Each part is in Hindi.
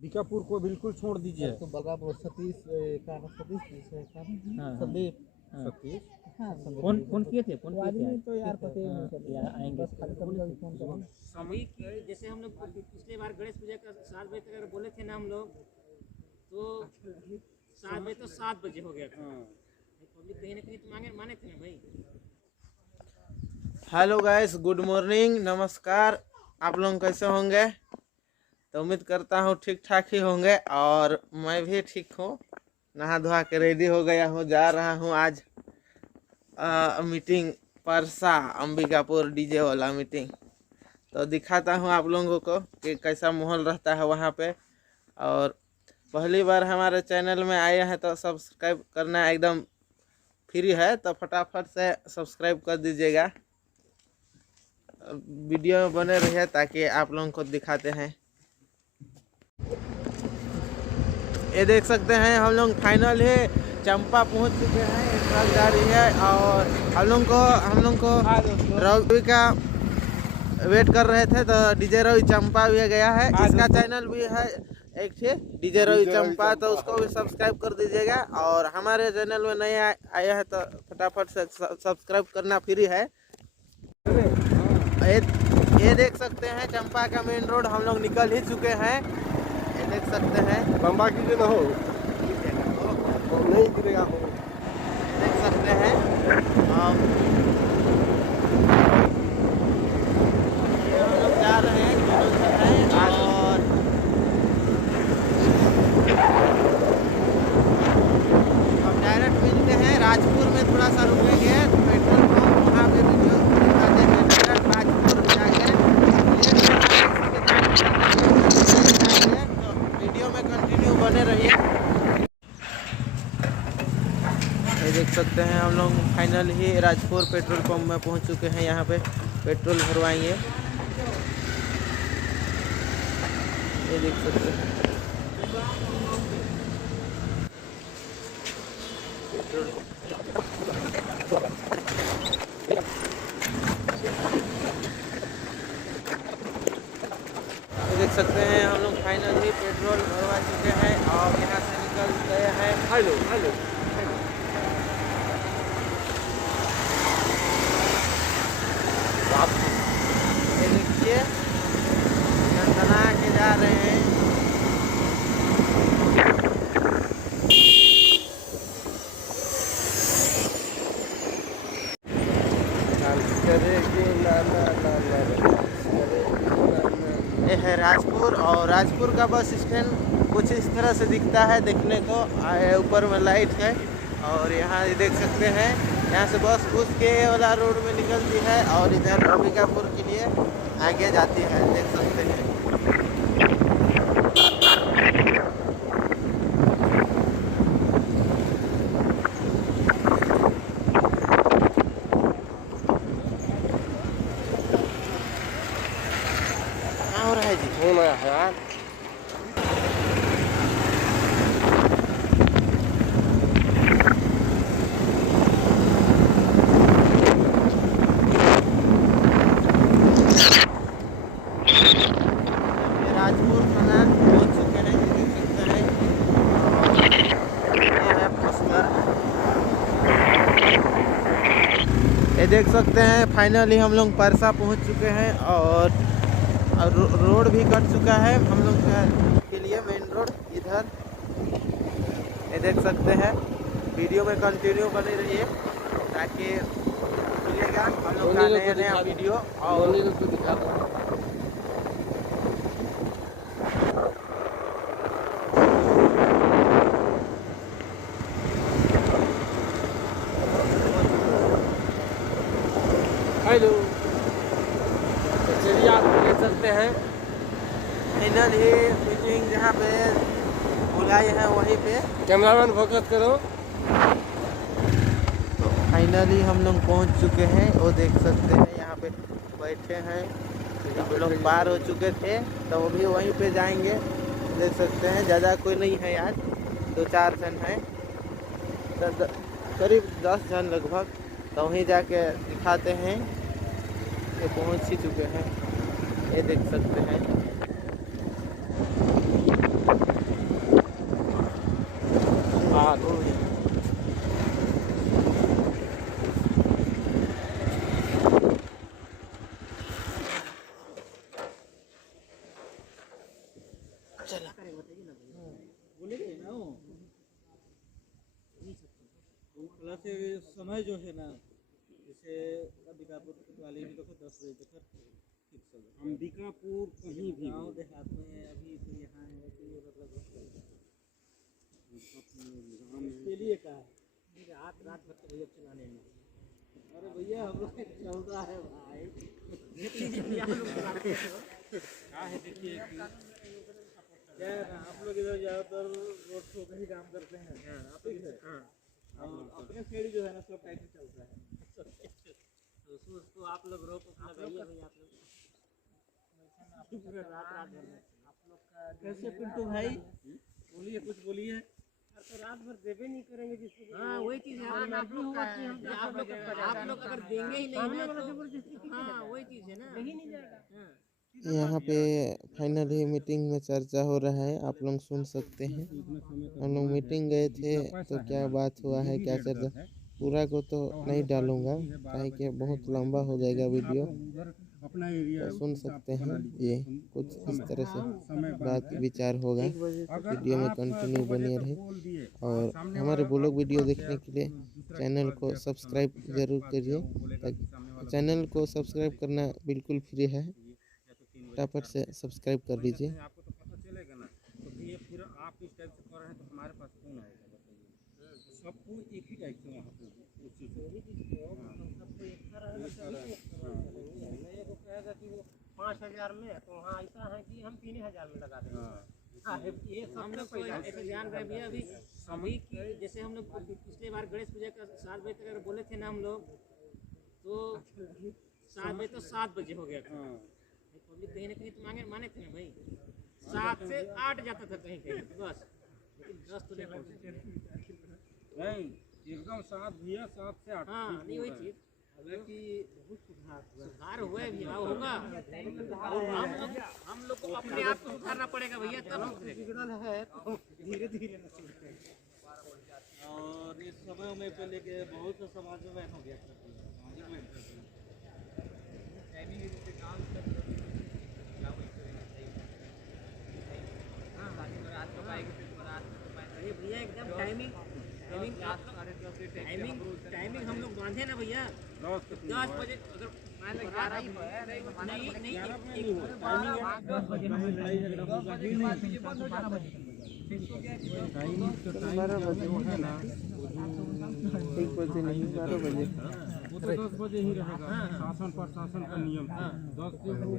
बीकापुर को बिल्कुल छोड़ दीजिए। तो बलरामपुर सतीश का नाम संदीप सतीश हाँ फोन किए थे तो यार पते यार आएंगे फोन करो। सामूहिक जैसे हम लोग पिछले बार गणेश पूजा का 7 बजे तक अगर बोले थे ना हम लोग, तो 7 बजे तो 7 बजे हो गया था। पब्लिक कहीं ना कहीं तो माने थे ना भाई। हेलो गाइस, गुड मॉर्निंग, नमस्कार। आप लोग कैसे होंगे? तो उम्मीद करता हूँ ठीक ठाक ही होंगे और मैं भी ठीक हूँ। नहा धोआ के रेडी हो गया हूँ, जा रहा हूँ आज मीटिंग परसा अंबिकापुर डीजे वाला मीटिंग। तो दिखाता हूँ आप लोगों को कि कैसा माहौल रहता है वहाँ पे। और पहली बार हमारे चैनल में आए हैं तो सब्सक्राइब करना एकदम फ्री है, तो फटाफट से सब्सक्राइब कर दीजिएगा। वीडियो में बने रहिए ताकि आप लोगों को दिखाते हैं। ये देख सकते हैं हम लोग फाइनल ही चंपा पहुंच चुके हैं। एक ट्रक जा रही है और हम लोग को रवि का वेट कर रहे थे, तो डीजे रवि चंपा भी गया है। इसका चैनल भी है एक थे डीजे रवि चंपा, तो उसको भी सब्सक्राइब कर दीजिएगा। और हमारे चैनल में नए आए हैं तो फटाफट से सब्सक्राइब करना फ्री है। ये देख सकते हैं चंपा का मेन रोड हम लोग निकल ही चुके हैं। ये देख सकते हैं लंबा कीजिए ना हो, नहीं गिरेगा हो। देख सकते हैं ये हम लोग जा रहे हैं और अब डायरेक्ट मिलते हैं राजपुर में। थोड़ा सा रुकेंगे पेट्रोल पंप, वहाँ पे वीडियो दिखाते हैं। डायरेक्ट राजपुर जाके तो वीडियो में कंटिन्यू बने रहिए। ये देख सकते हैं हम लोग फाइनल ही राजपुर पेट्रोल पंप में पहुंच चुके हैं। यहाँ पे पेट्रोल भरवाएंगे। ये देख सकते हैं पेट्रोल। देख सकते हैं हम लोग फाइनल ही पेट्रोल भरवा चुके हैं और यहाँ से निकल गए हैं। हेलो हेलो ये देखिए नंदना के जा रहे हैं। ये है राजपुर और राजपुर का बस स्टैंड कुछ इस तरह से दिखता है देखने को। ऊपर में लाइट है और यहाँ ये देख सकते हैं यहाँ से बस घुस के वाला रोड में निकलती है और इधर अंबिकापुर के लिए आगे जाती है। देख सकते हैं क्या हो रहा है जी। होना है यार, राजपुर थाना पहुंच चुके हैं। देख सकते हैं ये है पोस्टर। ये देख सकते हैं फाइनली हम लोग परसा पहुंच चुके हैं और रोड भी कट चुका है हम लोग के लिए, मेन रोड इधर। ये देख सकते हैं वीडियो में कंटिन्यू बने रहिए ताकि मिलेगा हम लोग का नया नया वीडियो। और दिखा दो। हेलो, तो चलिए आप देख सकते हैं फाइनल ही मीटिंग जहाँ पे बुलाए हैं वहीं पे। कैमरामैन फोकस करो। तो फाइनली हम लोग पहुँच चुके हैं। वो देख सकते हैं यहाँ पे बैठे हैं। हम लोग पार हो चुके थे तो वो भी वहीं पे जाएंगे। देख सकते हैं ज़्यादा कोई नहीं है यार, 2-4 जन हैं, करीब 10 जन लगभग। तो वहीं जाके दिखाते हैं। ये पहुंच ही चुके हैं। ये देख सकते हैं चला बोलेंगे ना वो प्लस ये समय जो है ना, जैसे अंबिकापुर वाले भी लोग 10 बजे तक फिक्स हो गए। अंबिकापुर कहीं भी गाँव देहात में अभी तो यहाँ है कि मतलब उसके लिए कहा है। रात रात भर तो भैया चलाने में अरे भैया हम लोग चल रहा है भाई। क्या है देखिए कि क्या है ना, आप लोग इधर ज़्यादातर रोड शो का ही काम करते हैं, ठीक है। और अपने साइड जो है ना सब टाइप से चलता है। तो उसको आप लोग रोक लगाइए भैया, आप लोग पूरा रात रात भर में कैसे पिंटू भाई बोलिए, कुछ बोलिए। तो रात भर देवे नहीं करेंगे जिसको। हाँ वही चीज है, आप लोग अगर देंगे ही नहीं ना तो हाँ वही चीज है ना, नहीं जाएगा। यहाँ पे फाइनली मीटिंग में चर्चा हो रहा है, आप लोग सुन सकते हैं। हम लोग मीटिंग गए थे तो क्या बात हुआ है, क्या चर्चा, पूरा को तो नहीं डालूंगा काहे कि बहुत लंबा हो जाएगा वीडियो। अपना एरिया तो सुन सकते हैं, ये कुछ इस तरह से बात विचार होगा। वीडियो में कंटिन्यू बने रहे और हमारे ब्लॉग वीडियो देखने के लिए चैनल को सब्सक्राइब जरूर करिए। चैनल को सब्सक्राइब करना बिल्कुल फ्री है, फटाफट से सब्सक्राइब कर लीजिए। आपको तो पता चलेगा ना, तो ये फिर आप इस टाइप से कर रहे हैं तो हमारे पास कौन आएगा बताइए। सबको एक ही टाइप से वहाँ पे उसी से को कहेगा कि वो 5,000 में, तो हाँ ऐसा है कि हम 3,000 में लगा देंगे। ये हम लोग को ऐसे ध्यान रहे भैया अभी कि जैसे हम लोग पिछले बार गणेश पूजा का 7 बजे तक अगर बोले थे ना हम लोग, तो 7 बजे तो 7 बजे हो गया था। पब्लिक कहीं ना कहीं तो माने थे ना भाई, 7 से 8 जाता था कहीं कहीं बस, लेकिन 10 तो नहीं पहुँचे। नहीं एकदम 7 भैया 7 से 8। हाँ नहीं वही चीज हालांकि बहुत सुधार हुआ भी होगा। हम लोग को अपने आप को सुधारना पड़ेगा भैया, तब बिगड़ल है तो धीरे धीरे न सुधरे। और इस समय में पहले के बहुत सा समाज में हो गया था। अरे भैया एकदम टाइमिंग हम लोग बांधे ना भैया 10 बजे, अगर नहीं 10 बजे हम 12 बजे है ना, 1 बजे नहीं 12 बजे। वो तो 10 बजे ही रहेगा। शासन प्रशासन का नियम 10 से वो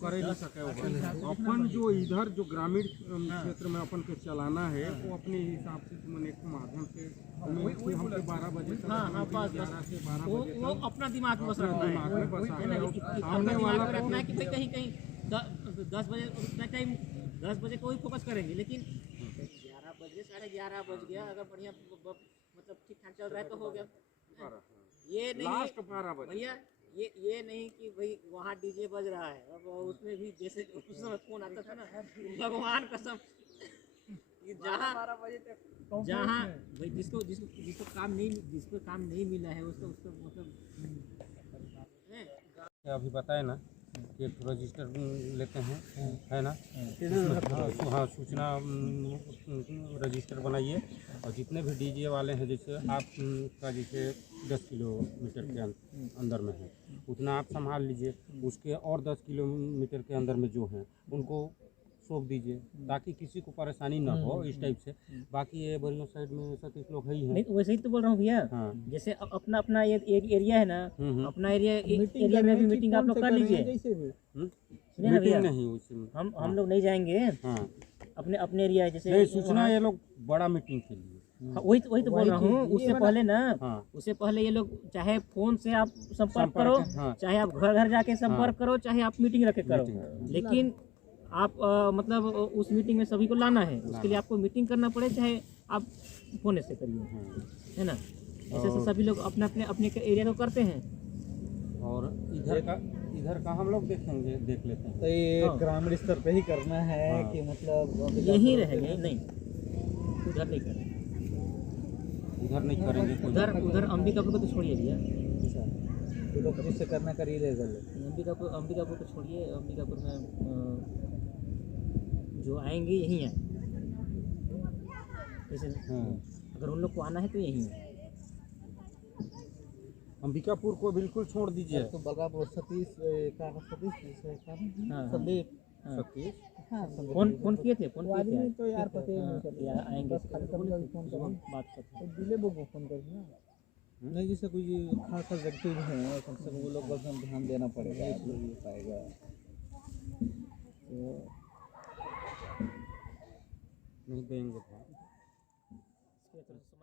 कर ही नहीं सके होगा। अपन जो इधर जो ग्रामीण क्षेत्र में अपन के चलाना है वो अपने हिसाब से मैंने एक माध्यम से हमको 12 बजे तक 11 से 12 बजे वो अपना दिमाग में बस रखना है, सामने वाला रखना है कि भाई कहीं 10 बजे उतना टाइम 10 बजे को ही फोकस करेंगे, लेकिन 11 बजे 11:30 बज गया, अगर बढ़िया मतलब ठीक ठाक चल रहा है तो हो गया। ये नहीं लास्ट 12 बजे भैया, ये नहीं कि भाई वहाँ डीजे बज रहा है, अब उसमें भी जैसे उस समय फोन आता था ना, भगवान कसम जहाँ भाई जिसको काम नहीं मिला है उसको मतलब अभी बताए ना कि एक रजिस्टर लेते हैं है ना, हाँ सूचना रजिस्टर बनाइए और जितने भी डीजे वाले हैं जैसे आपका जैसे 10 किलोमीटर के अंदर में है उतना आप संभाल लीजिए, उसके और 10 किलोमीटर के अंदर में जो हैं उनको सौंप दीजिए ताकि किसी को परेशानी ना हो इस टाइप से। बाकी ये बलिया साइड में 37 लोग ही हैं। नहीं वैसे ही तो बोल रहा हूँ भैया। हाँ। जैसे अपना एरिया है ना, अपना एरिया में भी मीटिंग आप लोग कर लीजिए। सुनिए ना भैया, नहीं उसमें हम लोग नहीं जाएंगे। हाँ अपने एरिया जैसे नहीं सूचना ये लोग बड़ा मीटिंग के लिए वही तो बोल रहा हूँ। उससे पहले ना उससे पहले ये लोग चाहे फोन से आप संपर्क करो, चाहे आप घर जाके संपर्क करो, चाहे आप मीटिंग रखे करो, लेकिन आप मतलब उस मीटिंग में सभी को लाना है। उसके लिए आपको मीटिंग करना पड़े, चाहे आप फोन से करिए, है ना। ऐसे से सभी लोग अपने एरिया को करते हैं। और इधर का हम लोग देख लेते हैं। तो ये ग्रामीण स्तर पे ही करना है कि मतलब यही रहेंगे? नहीं, उधर नहीं करेंगे, उधर अंबिकापुर को तो छोड़िए भैया, तो लोग जिससे करना कर ही लेगा। अंबिकापुर को छोड़िए, अंबिकापुर में जो आएंगे यहीं हैं जैसे अगर उन लोग को आना है तो यहीं है। अंबिकापुर को बिल्कुल छोड़ दीजिए। तो बलरामपुर सतीश का सतीश हाँ, संदीप हाँ। सतीश फोन किए थे फोन किए थे तो यार पता ही नहीं चल यार आएंगे खाली कभी फोन करो बात करते हैं। दिले को फोन कर ना नहीं जैसे कोई खास व्यक्ति है कम से कम वो लोग पर ध्यान देना पड़ेगा इसलिए हो पाएगा नहीं देंगे तो। इसके तरफ से